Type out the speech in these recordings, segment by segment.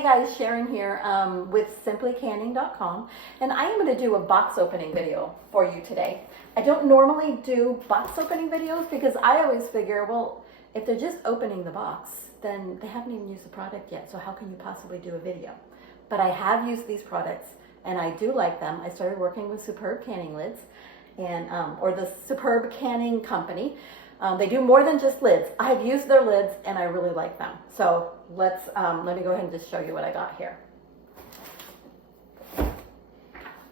Hey guys, Sharon here with simplycanning.com, and I am going to do a box opening video for you today. I don't normally do box opening videos because I always figure, well, if they're just opening the box, then they haven't even used the product yet, so how can you possibly do a video? But I have used these products and I do like them. I started working with Superb Canning Lids, and or the Superb Canning Company. They do more than just lids. I've used their lids and I really like them. So let me go ahead and just show you what I got here.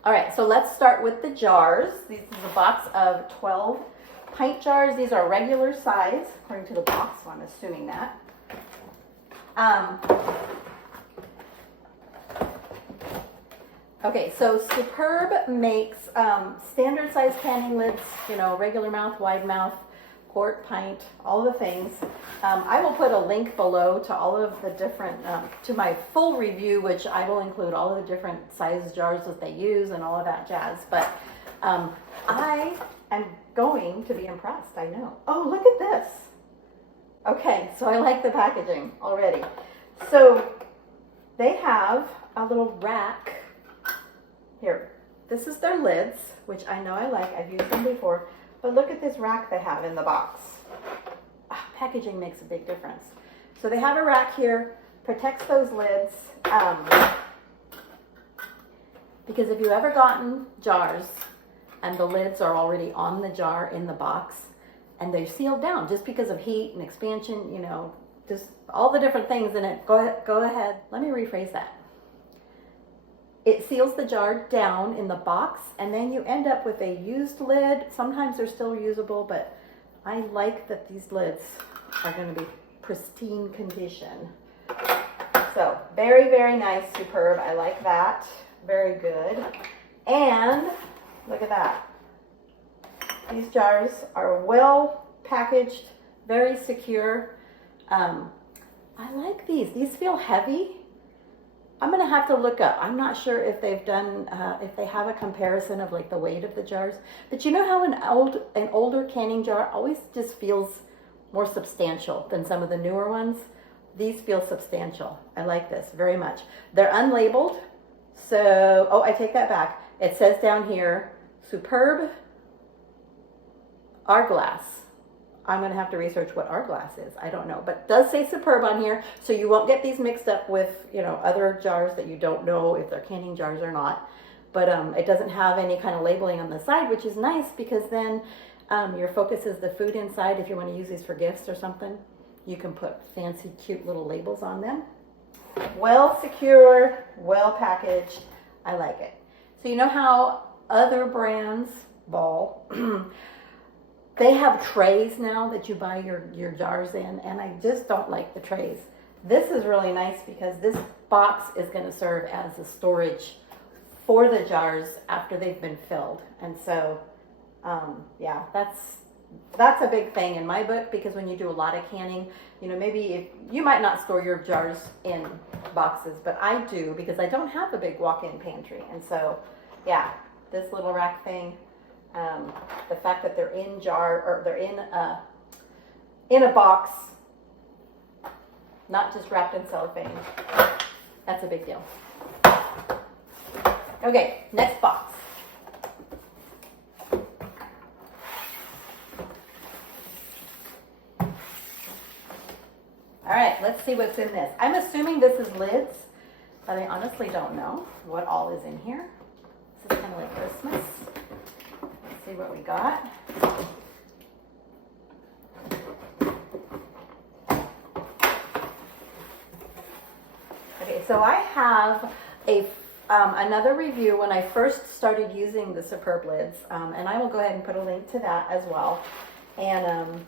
All right, so let's start with the jars. This is a box of 12 pint jars. These are regular size according to the box, so I'm assuming that. Okay, so Superb makes standard size canning lids, you know, regular mouth, wide mouth, quart, pint, all the things. I will put a link below to all of the different, to my full review, which I will include all of the different size jars that they use and all of that jazz. But I am going to be impressed, I know. Oh, look at this. Okay, so I like the packaging already. So they have a little rack. Here, this is their lids, which I know I like. I've used them before. But look at this rack they have in the box. Packaging makes a big difference. So they have a rack here, protects those lids. Because if you've ever gotten jars and the lids are already on the jar in the box and they're sealed down just because of heat and expansion, you know, just all the different things in it. Go ahead. Let me rephrase that. It seals the jar down in the box, and then you end up with a used lid. Sometimes they're still usable, but I like that these lids are going to be pristine condition. So very, very nice, Superb. I like that. Very good. And look at that. These jars are well packaged, very secure. I like these. These feel heavy. I'm going to have to look up. I'm not sure if they've done, if they have a comparison of like the weight of the jars. But you know how an older canning jar always just feels more substantial than some of the newer ones? These feel substantial. I like this very much. They're unlabeled. So, oh, I take that back. It says down here, Superb Hourglass. I'm going to have to research what Hourglass is. I don't know, but it does say Superb on here, so you won't get these mixed up with, you know, other jars that you don't know if they're canning jars or not. But it doesn't have any kind of labeling on the side, which is nice because then your focus is the food inside. If you want to use these for gifts or something, you can put fancy, cute little labels on them. Well secure, well packaged. I like it. So you know how other brands, Ball, they have trays now that you buy your jars in, and I just don't like the trays. This is really nice because this box is going to serve as a storage for the jars after they've been filled. And so, yeah, that's a big thing in my book, because when you do a lot of canning, you know, maybe if you might not store your jars in boxes, but I do because I don't have a big walk-in pantry. And so, yeah, this little rack thing. The fact that they're in jar, or they're in a box, not just wrapped in cellophane, that's a big deal. Okay, next box. All right, let's see what's in this. I'm assuming this is lids, but I honestly don't know what all is in here. This is kind of like Christmas. See what we got. Okay, so I have another review when I first started using the Superb lids, and I will go ahead and put a link to that as well. And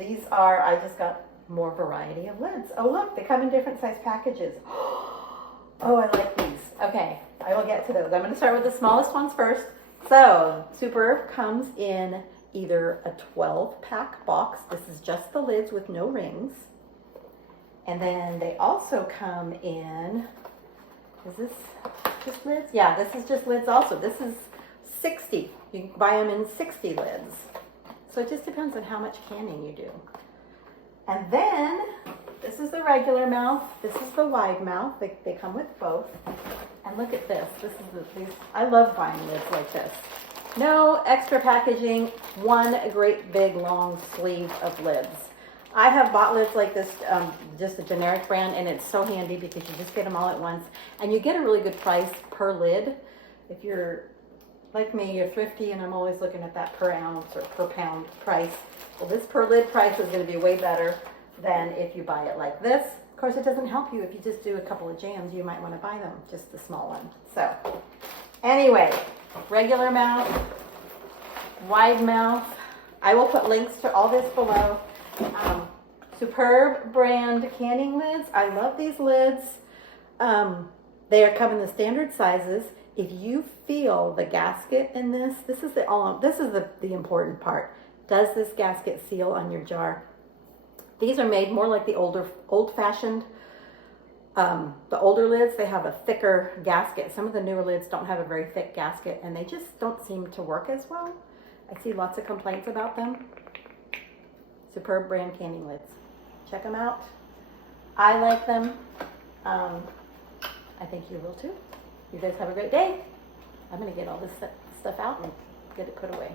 these are, I just got more variety of lids. Oh look, they come in different size packages. Oh, I like these. Okay, I will get to those. I'm going to start with the smallest ones first. So, Superb comes in either a 12-pack box. This is just the lids with no rings. And then they also come in, is this just lids? Yeah, this is just lids also. This is 60. You can buy them in 60 lids. So it just depends on how much canning you do. And then, this is the regular mouth. This is the wide mouth. They come with both. And look at this. This is I love buying lids like this. No extra packaging. One great big long sleeve of lids. I have bought lids like this, just a generic brand, and it's so handy because you just get them all at once. And you get a really good price per lid. If you're like me, you're thrifty, and I'm always looking at that per ounce or per pound price. Well, this per lid price is going to be way better than if you buy it like this. Of course, it doesn't help you if you just do a couple of jams. You might want to buy them, just the small one. So, anyway, regular mouth, wide mouth. I will put links to all this below. Superb brand canning lids. I love these lids. They are come in the standard sizes. If you feel the gasket in this, this is the important part. Does this gasket seal on your jar? These are made more like the old-fashioned, the older lids. They have a thicker gasket. Some of the newer lids don't have a very thick gasket, and they just don't seem to work as well. I see lots of complaints about them. Superb brand canning lids. Check them out. I like them. I think you will too. You guys have a great day. I'm going to get all this stuff out and get it put away.